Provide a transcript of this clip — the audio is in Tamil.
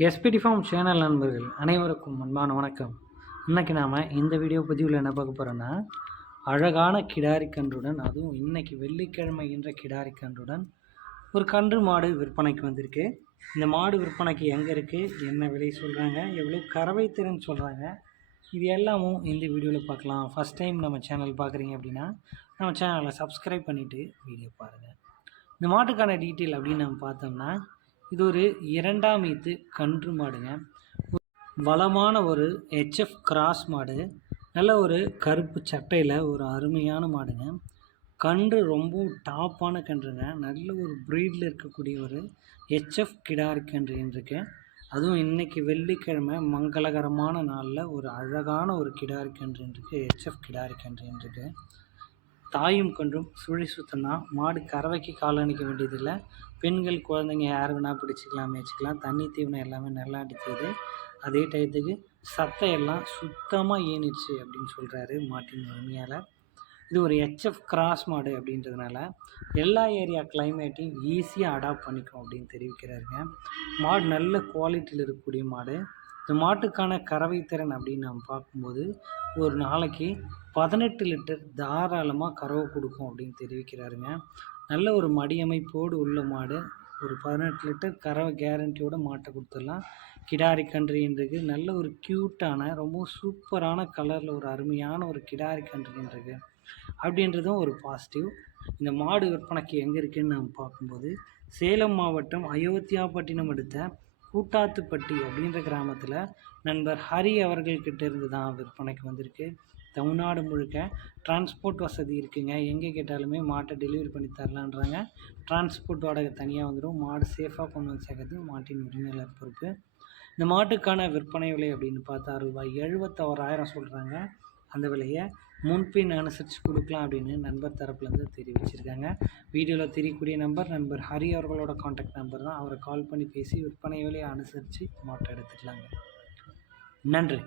எஸ்பிடி ஃபார்ம் சேனல் நண்பர்கள் அனைவருக்கும் அன்பான வணக்கம். இன்றைக்கி நாம் இந்த வீடியோ பதிவில் என்ன பார்க்க போகிறோன்னா அழகான கிடாரி கன்றுடன் அதுவும் இன்றைக்கி வெள்ளிக்கிழமை என்ற கிடாரி கன்றுடன் ஒரு கன்று மாடு விற்பனைக்கு வந்திருக்கு. இந்த மாடு விற்பனைக்கு எங்கே இருக்குது என்ன விலை சொல்கிறாங்க எவ்வளோ கறவை திறன் சொல்கிறாங்க இது எல்லாமும் இந்த வீடியோவில் பார்க்கலாம். ஃபஸ்ட் டைம் நம்ம சேனல் பார்க்குறீங்க அப்படின்னா நம்ம சேனலை சப்ஸ்கிரைப் பண்ணிவிட்டு வீடியோ பாருங்கள் இந்த மாட்டுக்கான டீட்டெயில் அப்படின்னு நம்ம பார்த்தோம்னா இது ஒரு இரண்டாம் ஈத்து கன்று மாடுங்க. வளமான ஒரு ஹெச்எஃப் கிராஸ் மாடு. நல்ல ஒரு கருப்பு சட்டையில் ஒரு அருமையான மாடுங்க. கன்று ரொம்பவும் டாப்பான கன்றுங்க. நல்ல ஒரு ப்ரீடில் இருக்கக்கூடிய ஒரு ஹெச்எஃப் கிடாரி கன்று இருக்கு அதுவும் இன்றைக்கி வெள்ளிக்கிழமை மங்களகரமான நாளில் ஒரு அழகான ஒரு கிடாரி கன்று இருக்கு ஹெச்எஃப் கிடாரி கன்று இருக்கு தாயும் கன்றும் சுழி சுத்தம்னா மாடு கறவைக்கு கால் அணிக்க வேண்டியதில்லை. பெண்கள் குழந்தைங்க யார் வேணால் பிடிச்சிக்கலாம் மேய்ச்சிக்கலாம். தண்ணி தீவனம் எல்லாமே நல்லா அடிச்சுது அதே டயத்துக்கு சத்தையெல்லாம் சுத்தமாக ஏணிடுச்சு அப்படின்னு சொல்கிறாரு மாட்டின் உரிமையாளர். இது ஒரு ஹெச்எஃப் கிராஸ் மாடு அப்படின்றதுனால எல்லா ஏரியா கிளைமேட்டையும் ஈஸியாக அடாப்ட் பண்ணிக்கும் அப்படின்னு தெரிவிக்கிறாருங்க. மாடு நல்ல குவாலிட்டியில் இருக்கக்கூடிய மாடு. இந்த மாட்டுக்கான கறவை திறன் அப்படின்னு நம்ம பார்க்கும்போது ஒரு நாளைக்கு பதினெட்டு லிட்டர் தாராளமாக கறவை கொடுக்கும் அப்படின்னு தெரிவிக்கிறாருங்க. நல்ல ஒரு மடியமைப்போடு உள்ள மாடு. ஒரு பதினெட்டு லிட்டர் கறவை கேரண்டியோட மாட்டை கொடுத்துடலாம். கிடாரி கன்றுன்றது நல்ல ஒரு க்யூட்டான ரொம்ப சூப்பரான கலரில் ஒரு அருமையான ஒரு கிடாரி கன்றுன்றது. அப்படின்றதும் ஒரு பாசிட்டிவ் இந்த மாடு விற்பனைக்கு எங்கே இருக்குதுன்னு நம்ம பார்க்கும்போது சேலம் மாவட்டம் அயோத்தியாப்பட்டினம் எடுத்த கூட்டாத்துப்பட்டி அப்படின்ற கிராமத்தில் நண்பர் ஹரி அவர்கள்கிட்ட இருந்து தான் விற்பனைக்கு வந்திருக்கு. தமிழ்நாடு முழுக்க டிரான்ஸ்போர்ட் வசதி இருக்குங்க. எங்கே கேட்டாலுமே மாட்டை டெலிவரி பண்ணி தரலான்றாங்க. டிரான்ஸ்போர்ட் வாடகை தனியாக வந்துடும் மாடு சேஃபாக கொண்டு வந்து சேர்க்கறது மாட்டின் உரிமையாளர் பொறுப்பு. இந்த மாட்டுக்கான விற்பனை விலை அப்படின்னு பார்த்தா ரூபாய் எழுபத்தோராயிரம் சொல்கிறாங்க அந்த விலையை முன்பின் அனுசரித்து கொடுக்கலாம் அப்படின்னு நண்பர் தரப்புலேருந்து தெரிவிச்சிருக்காங்க. வீடியோவில் தெரியக்கூடிய நம்பர் நண்பர் ஹரி அவர்களோட காண்டாக்ட் நம்பர் தான். அவரை கால் பண்ணி பேசி விற்பனை விலையை அனுசரித்து மாட்டை எடுத்துக்கலாங்க. நன்றி.